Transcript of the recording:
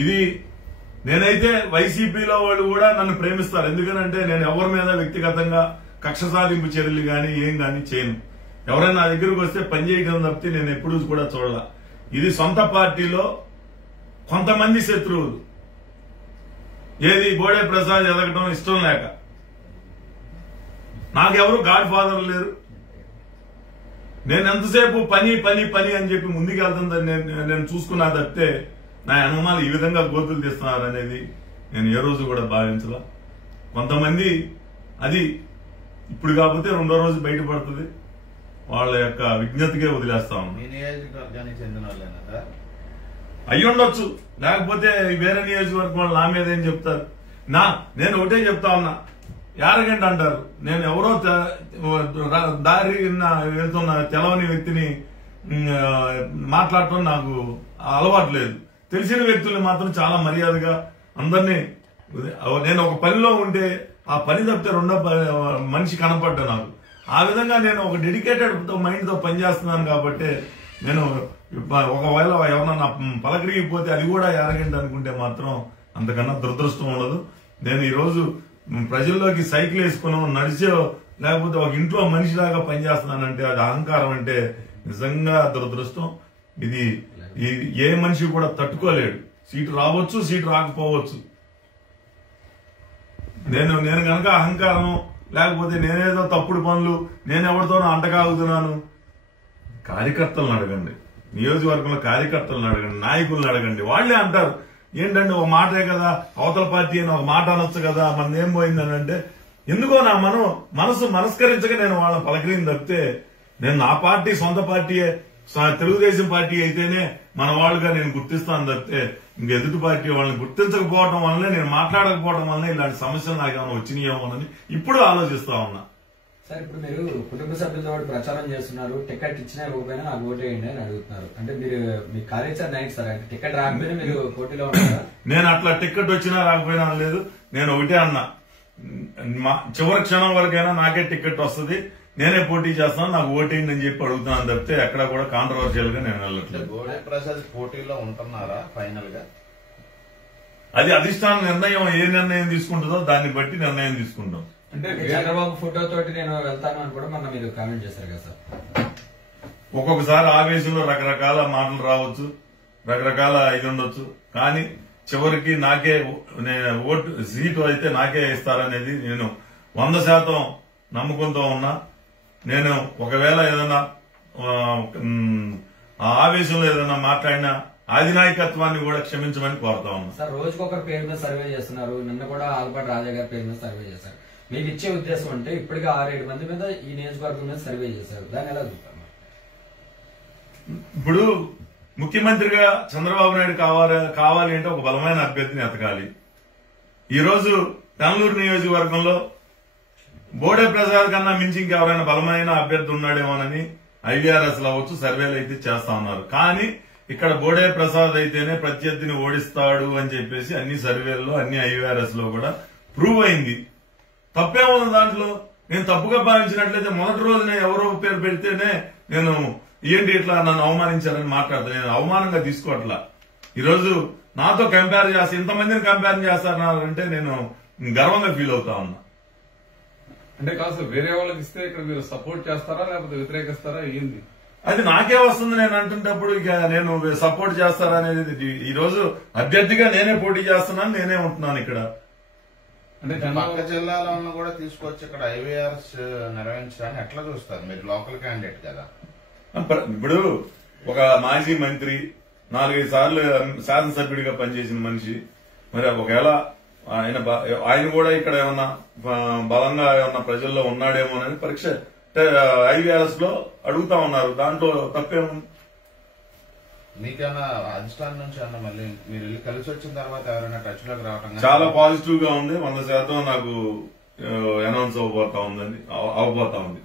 ఇది నేనైతే వైసీపీలో వాళ్ళు కూడా నన్ను ప్రేమిస్తారు. ఎందుకనంటే నేను ఎవరి మీద వ్యక్తిగతంగా కక్ష సాధింపు చర్యలు గాని ఏం గాని చేయను. ఎవరైనా నా దగ్గరకు వస్తే పని చేయగలను తప్పితే నేను ఎప్పుడూ కూడా చూడాల. ఇది సొంత పార్టీలో కొంతమంది శత్రువులు ఏది బోడే ప్రసాద్ ఎదగటం ఇష్టం లేక, నాకెవరు గాడ్ ఫాదర్ లేరు. నేను ఎంతసేపు పని పని పని అని చెప్పి ముందుకెళ్తుందని నేను చూసుకున్నా తప్పితే నా అనుమానాలు ఈ విధంగా గోతులు తీస్తున్నారు అనేది నేను ఏ రోజు కూడా భావించలా. కొంతమంది అది ఇప్పుడు కాకపోతే రెండో రోజు బయటపడుతుంది, వాళ్ళ యొక్క విజ్ఞతకే వదిలేస్తా ఉన్నాను. అయ్యి ఉండొచ్చు, లేకపోతే వేరే నియోజకవర్గం వాళ్ళు నా మీద ఏం చెప్తారు. నేను ఒకటే చెప్తా ఉన్నా, యారగంట అంటారు. నేను ఎవరో దారి వెళ్తున్న తెలవని వ్యక్తిని మాట్లాడటం నాకు అలవాటు లేదు. తెలిసిన వ్యక్తుల్ని మాత్రం చాలా మర్యాదగా అందరినీ, నేను ఒక పనిలో ఉంటే ఆ పని తప్పితే రెండో మనిషి కనపడ్డా నాకు. ఆ విధంగా నేను ఒక డెడికేటెడ్ మైండ్ తో పనిచేస్తున్నాను కాబట్టి నేను ఒకవేళ ఎవరన్నా పలకరిగిపోతే అది కూడా యారగంట అనుకుంటే మాత్రం అంతకన్నా దురదృష్టం ఉండదు. నేను ఈ రోజు ప్రజల్లోకి సైకిల్ వేసుకుని నడిచే లేకపోతే ఒక ఇంట్లో మనిషిలాగా పనిచేస్తున్నానంటే అది అహంకారం అంటే నిజంగా దురదృష్టం. ఇది ఏ మనిషి కూడా తట్టుకోలేడు. సీటు రావచ్చు, సీటు రాకపోవచ్చు. నేను గనక అహంకారం లేకపోతే నేనేదో తప్పుడు పనులు నేనెవరితోనో అంటకాగుతున్నాను, కార్యకర్తలను అడగండి, నియోజకవర్గంలో కార్యకర్తలను అడగండి, నాయకులను అడగండి. వాళ్లే అంటారు ఏంటంటే ఒక మాటే కదా, అవతల పార్టీ అని ఒక మాట అనొచ్చు కదా, మన ఏం పోయిందని. అంటే ఎందుకో నా మనసు మనస్కరించక నేను వాళ్ళని పలకరింది తప్పితే నేను నా పార్టీ సొంత పార్టీయే తెలుగుదేశం పార్టీ అయితేనే మన వాళ్ళుగా నేను గుర్తిస్తాను తప్పితే ఇంక ఎదుటి పార్టీ వాళ్ళని గుర్తించకపోవడం వల్లనే నేను మాట్లాడకపోవడం వల్లనే ఇలాంటి సమస్యలు నాకేమైనా వచ్చినాయేమోనని ఇప్పుడు ఆలోచిస్తా ఉన్నా. సార్, ఇప్పుడు మీరు కుటుంబ సభ్యులతో ప్రచారం చేస్తున్నారు, టికెట్ ఇచ్చినా ఇవ్వకపోయినా నాకు ఓటు వేయండి అని అడుగుతున్నారు. అంటే మీరు మీ కార్యాచరణ ఏంటి సార్? అంటే టికెట్ రాకపోయినా మీరు పోటీలో ఉన్నారా? నేను అట్లా టికెట్ వచ్చినా రాకపోయినా లేదు. నేను ఒకటే అన్నా, చివరి క్షణం వరకైనా నాకే టికెట్ వస్తుంది, నేనే పోటీ చేస్తాను, నాకు ఓటేయండి అని చెప్పి అడుగుతున్నాను తప్పితే ఎక్కడా కూడా కాంట్రవర్షియల్ గా నేను వెళ్ళట్లేదు. బోడే ప్రసాద్ పోటీలో ఉంటున్నారా ఫైనల్ గా? అది అధిష్టాన నిర్ణయం, ఏ నిర్ణయం తీసుకుంటుందో దాన్ని బట్టి నిర్ణయం తీసుకుంటాం. అంటే చంద్రబాబు ఫోటో తోటి నేను వెళ్తాను అని కూడా మొన్న మీరు కామెంట్ చేశారు కదా సార్. ఒక్కొక్కసారి ఆవేశంలో రకరకాల మాటలు రావచ్చు, రకరకాల ఇది ఉండొచ్చు, కానీ చివరికి నాకే ఓటు సీటు అయితే నాకే ఇస్తారనేది నేను 100% నమ్మకంతో ఉన్నా. నేను ఒకవేళ ఏదైనా ఆవేశంలో ఏదైనా మాట్లాడినా అధినాయకత్వాన్ని కూడా క్షమించమని కోరుతా ఉన్నా. సార్, రోజుకొకరు పేరు మీద సర్వే చేస్తున్నారు. నిన్న కూడా ఆలపాటి రాజా గారి పేరు మీద సర్వే చేశారు. మీకు ఇచ్చే ఉద్దేశం అంటే ఇప్పటికే 6-7 మంది మీద ఈ నియోజకవర్గం మీద సర్వే చేశారు, దాన్ని ఎలా చూస్తాను? ఇప్పుడు ముఖ్యమంత్రిగా చంద్రబాబు నాయుడు కావాలి అంటే ఒక బలమైన అభ్యర్థిని ఎతకాలి. ఈరోజు పెనలూరు నియోజకవర్గంలో బోడే ప్రసాద్ కన్నా మించి ఇంకెవరైనా బలమైన అభ్యర్థి ఉన్నాడేమోనని ఐవీఆర్ఎస్ లో అవచ్చు సర్వేలు అయితే చేస్తా ఉన్నారు. కానీ ఇక్కడ బోడే ప్రసాద్ అయితేనే ప్రత్యర్థిని ఓడిస్తాడు అని చెప్పేసి అన్ని సర్వేల్లో అన్ని ఐవీఆర్ఎస్ లో కూడా ప్రూవ్ అయింది. తప్పేముంది దాంట్లో? నేను తప్పుగా భావించినట్లయితే మొదటి రోజునే ఎవరో పేరు పెడితేనే నేను ఏంటి ఇట్లా నన్ను అవమానించారని మాట్లాడతాను. నేను అవమానంగా తీసుకోవట్లా. ఈరోజు నాతో కంపేర్ చేస్తే ఇంతమందిని కంపేర్ చేస్తారంటే నేను గర్వంగా ఫీల్ అవుతా ఉన్నా. అంటే కాదు, వేరే వాళ్ళకి ఇస్తే ఇక్కడ మీరు సపోర్ట్ చేస్తారా లేకపోతే వ్యతిరేకిస్తారా ఏంది? అది నాకే వస్తుంది. నేను అంటున్నప్పుడు ఇక నేను సపోర్ట్ చేస్తారా అనేది, ఈ రోజు అభ్యర్థిగా నేనే పోటీ చేస్తున్నాను, నేనే ఉంటున్నాను ఇక్కడ. అంటే పక్క జిల్లాలను కూడా తీసుకొచ్చి ఇక్కడ ఐవీఆర్ఎస్ నిర్వహించడానికి ఎట్లా చూస్తారు? మీరు లోకల్ క్యాండిడేట్ కదా. ఇప్పుడు ఒక మాజీ మంత్రి 4-5 సార్లు శాసనసభ్యుడిగా పనిచేసిన మనిషి, మరి ఒకవేళ ఆయన కూడా ఇక్కడ ఏమన్నా బలంగా ఏమన్నా ప్రజల్లో ఉన్నాడేమో అని పరీక్ష ఐవీఆర్ఎస్ లో అడుగుతా ఉన్నారు. దాంట్లో తప్పేముంది? మీకన్నా అధిష్టానం నుంచి అన్న మళ్ళీ మీరు వెళ్ళి కలిసి వచ్చిన తర్వాత ఎవరైనా టచ్ లోకి రావటం చాలా పాజిటివ్ గా ఉంది. 100% నాకు అనౌన్స్ అవబోతా ఉంది.